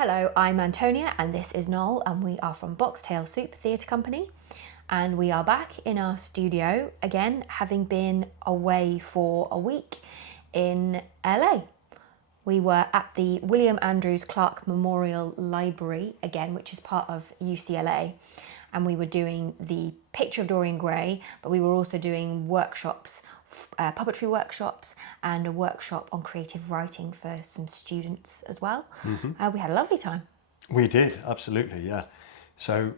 Hello, I'm Antonia and this is Noel, and we are from Boxtail Soup Theatre Company, and we are back in our studio again, having been away for a week in LA. We were at the William Andrews Clark Memorial Library again, which is part of UCLA, and we were doing the Picture of Dorian Gray, but we were also doing workshops, puppetry workshops, and a workshop on creative writing for some students as well. We had a lovely time. We did, absolutely, yeah. So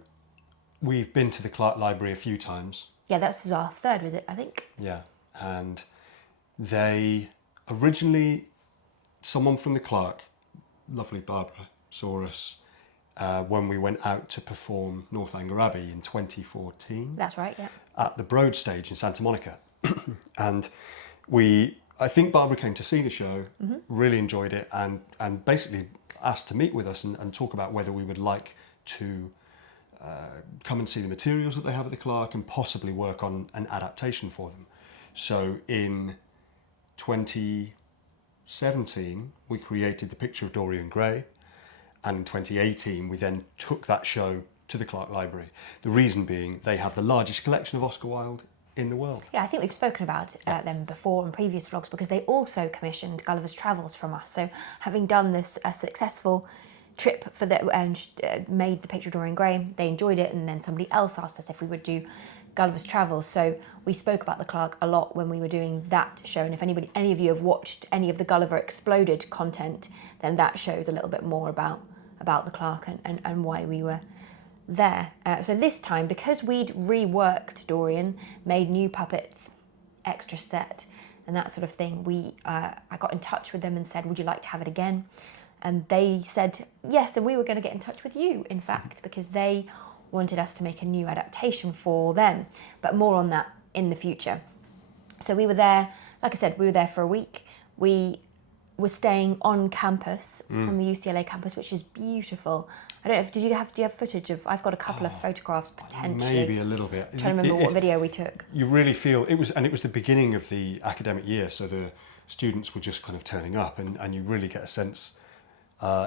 we've been to the Clark Library a few times. Yeah, that was our third visit, I think. Yeah, and they originally, someone from the Clark, lovely Barbara, saw us when we went out to perform Northanger Abbey in 2014. That's right, yeah. At the Broad Stage in Santa Monica. And I think Barbara came to see the show, really enjoyed it, and basically asked to meet with us and talk about whether we would like to come and see the materials that they have at the Clark and possibly work on an adaptation for them. So in 2017, we created the Picture of Dorian Gray, and in 2018, we then took that show to the Clark Library. The reason being, they have the largest collection of Oscar Wilde in the world. Yeah, I think we've spoken about them before in previous vlogs, because they also commissioned Gulliver's Travels from us. So having done this a successful trip for and made the Picture of Dorian Gray, they enjoyed it, and then somebody else asked us if we would do Gulliver's Travels. So we spoke about the Clark a lot when we were doing that show, and if any of you have watched any of the Gulliver Exploded content, then that shows a little bit more about the Clark and why we were there. So this time, because we'd reworked Dorian, made new puppets, extra set, and that sort of thing, I got in touch with them and said, would you like to have it again? And they said yes, and we were going to get in touch with you, in fact, because they wanted us to make a new adaptation for them, but more on that in the future. So we were there, like I said, we were there for a week. We were staying on campus, on the UCLA campus, which is beautiful. I don't know if do you have footage of? I've got a couple of photographs potentially. Maybe a little bit. I'm trying to remember what video we took. You really feel it was the beginning of the academic year, so the students were just kind of turning up, and you really get a sense,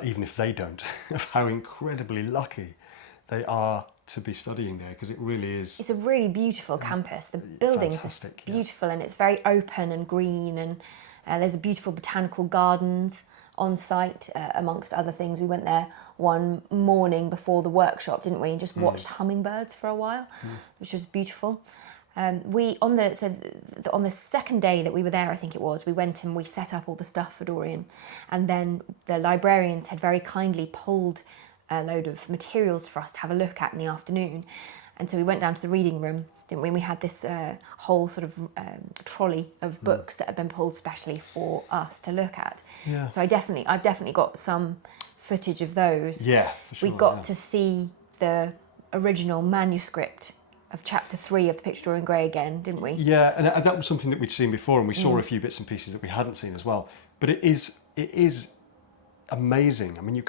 even if they don't, of how incredibly lucky they are to be studying there, because it really is. It's a really beautiful campus. The buildings are beautiful, and it's very open and green, and there's a beautiful botanical gardens on site, amongst other things. We went there one morning before the workshop, didn't we, and just watched hummingbirds for a while, which was beautiful. On the second day that we were there, I think it was, we went and we set up all the stuff for Dorian, and then the librarians had very kindly pulled a load of materials for us to have a look at in the afternoon. And so we went down to the reading room, didn't we? And we had this whole sort of trolley of books that had been pulled specially for us to look at. Yeah. So I've definitely got some footage of those. Yeah, for sure. We got to see the original manuscript of chapter 3 of the Picture of Dorian Gray again, didn't we? Yeah, and that was something that we'd seen before, and we saw a few bits and pieces that we hadn't seen as well. But it is amazing. I mean,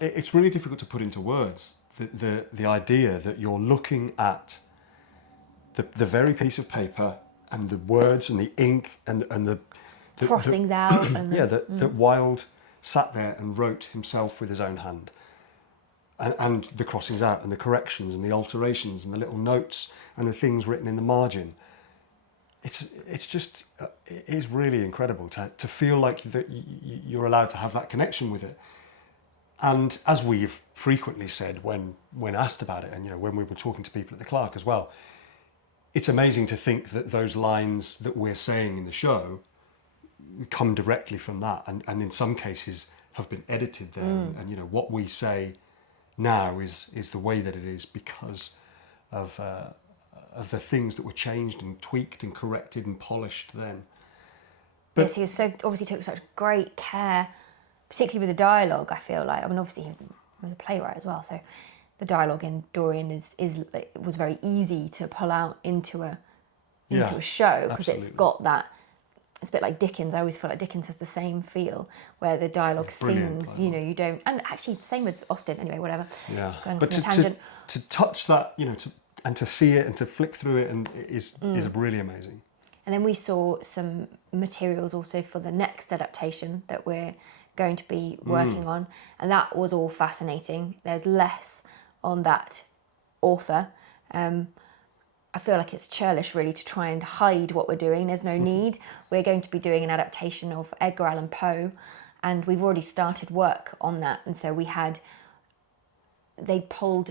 it's really difficult to put into words the idea that you're looking at the very piece of paper and the words and the ink and the crossings out. And that Wilde sat there and wrote himself with his own hand. And the crossings out and the corrections and the alterations and the little notes and the things written in the margin. It is really incredible to feel like that you're allowed to have that connection with it. And as we've frequently said when asked about it, and when we were talking to people at the Clark as well, it's amazing to think that those lines that we're saying in the show come directly from that, and in some cases have been edited there. And what we say now is the way that it is because of the things that were changed and tweaked and corrected and polished then. But yes, he obviously took such great care, particularly with the dialogue. I feel like, I mean, obviously he was a playwright as well, so the dialogue in Dorian was very easy to pull out into a show, because it's got that. It's a bit like Dickens. I always feel like Dickens has the same feel, where the dialogue sings. You don't, and actually same with Austen. Anyway, whatever. Yeah, going but off on a tangent. To touch that, and to see it and to flick through it, and is really amazing. And then we saw some materials also for the next adaptation that we're going to be working on, and that was all fascinating. There's less on that author. I feel like it's churlish really to try and hide what we're doing. There's no need. We're going to be doing an adaptation of Edgar Allan Poe, and we've already started work on that. And so they pulled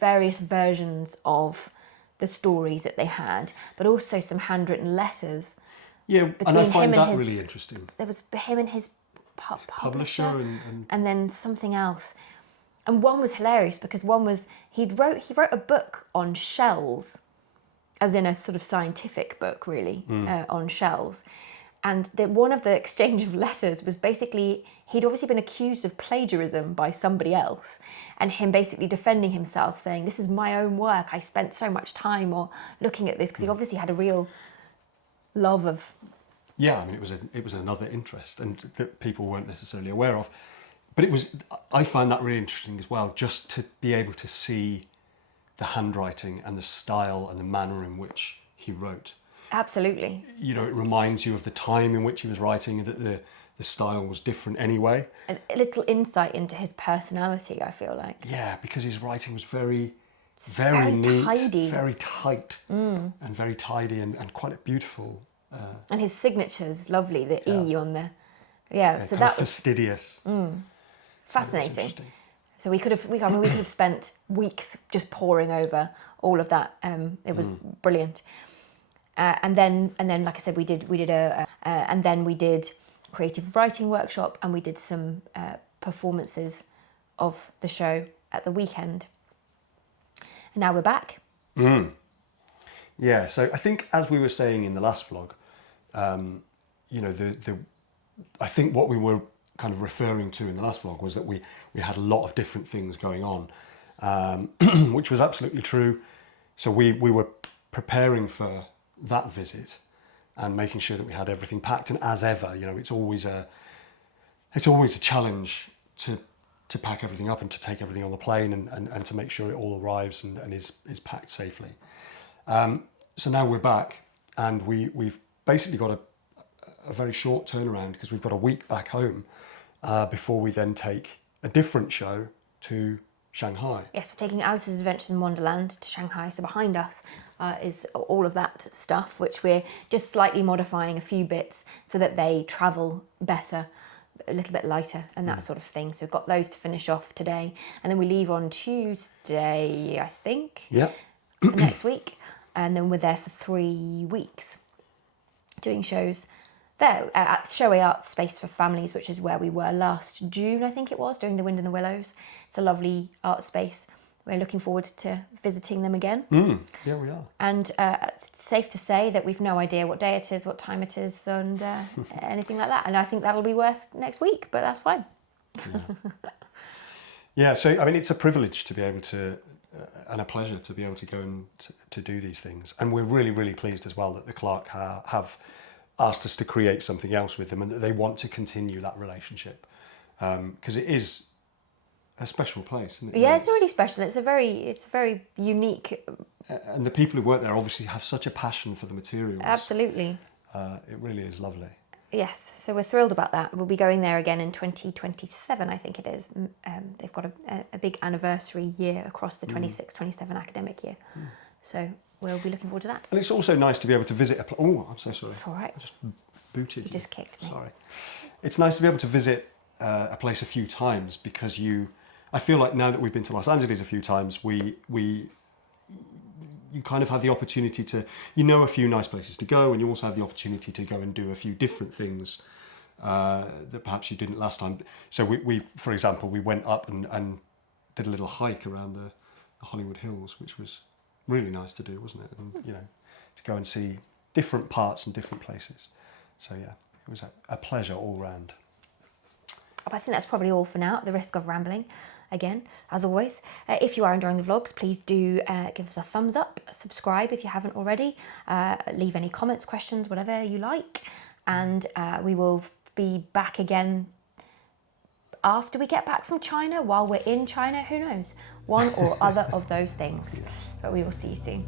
various versions of the stories that they had, but also some handwritten letters. Yeah, between and I find him that and really interesting. There was him and his publisher and then something else. And one was hilarious because one was he wrote a book on shells, as in a sort of scientific book, really, on shells. And one of the exchange of letters was basically, he'd obviously been accused of plagiarism by somebody else, and him basically defending himself, saying, this is my own work, I spent so much time looking at this, because he obviously had a real love of... Yeah, I mean, it was another interest, and that people weren't necessarily aware of. But I find that really interesting as well, just to be able to see the handwriting and the style and the manner in which he wrote. Absolutely. You know, it reminds you of the time in which he was writing, that the style was different anyway. A little insight into his personality, I feel like. Yeah, because his writing was very very neat, tidy. very tight, and very tidy, and quite beautiful. And his signature's lovely, the E on the... Yeah, so kind that of was fastidious. fascinating. So we could have spent weeks just poring over all of that. It was brilliant. And then, like I said, we did and then we did creative writing workshop, and we did some performances of the show at the weekend. And now we're back. Yeah, so I think, as we were saying in the last vlog, you know, I think what we were kind of referring to in the last vlog was that we had a lot of different things going on, which was absolutely true. So we were preparing for that visit and making sure that we had everything packed. And as ever, you know, it's always a challenge to pack everything up and to take everything on the plane and to make sure it all arrives and is packed safely. So now we're back, and we've basically got a very short turnaround, because we've got a week back home before we then take a different show to Shanghai. Yes, we're taking Alice's Adventures in Wonderland to Shanghai. So behind us is all of that stuff, which we're just slightly modifying a few bits so that they travel better, a little bit lighter and that sort of thing. So we've got those to finish off today. And then we leave on Tuesday, I think, next week. And then we're there for 3 weeks doing shows there at Shoei Art Space for Families, which is where we were last June, I think it was, doing The Wind in the Willows. It's a lovely art space. We're looking forward to visiting them again. Yeah, we are. And it's safe to say that we've no idea what day it is, what time it is, and anything like that. And I think that'll be worse next week, but that's fine. Yeah, so I mean, it's a privilege to be able to, and a pleasure to be able to go and to do these things. And we're really, really pleased as well that the Clark have asked us to create something else with them, and that they want to continue that relationship, because it is a special place, isn't it? Yeah, it's really special. It's a very unique. And the people who work there obviously have such a passion for the materials. Absolutely. It really is lovely. Yes, so we're thrilled about that. We'll be going there again in 2027, I think it is. They've got a big anniversary year across the 26-27 academic year. So we'll be looking forward to that. And it's also nice to be able to visit oh, I'm so sorry. It's all right. I just booted you. You just kicked me. Sorry. It's nice to be able to visit a place a few times, because I feel like now that we've been to Los Angeles a few times, you kind of have the opportunity to, a few nice places to go, and you also have the opportunity to go and do a few different things that perhaps you didn't last time. So we for example, we went up and did a little hike around the Hollywood Hills, which was really nice to do, wasn't it? And, to go and see different parts and different places. So yeah, it was a pleasure all round. I think that's probably all for now, at the risk of rambling again, as always. If you are enjoying the vlogs, please do give us a thumbs up, subscribe if you haven't already, leave any comments, questions, whatever you like, and we will be back again after we get back from China, while we're in China, who knows? One or other of those things. But we will see you soon.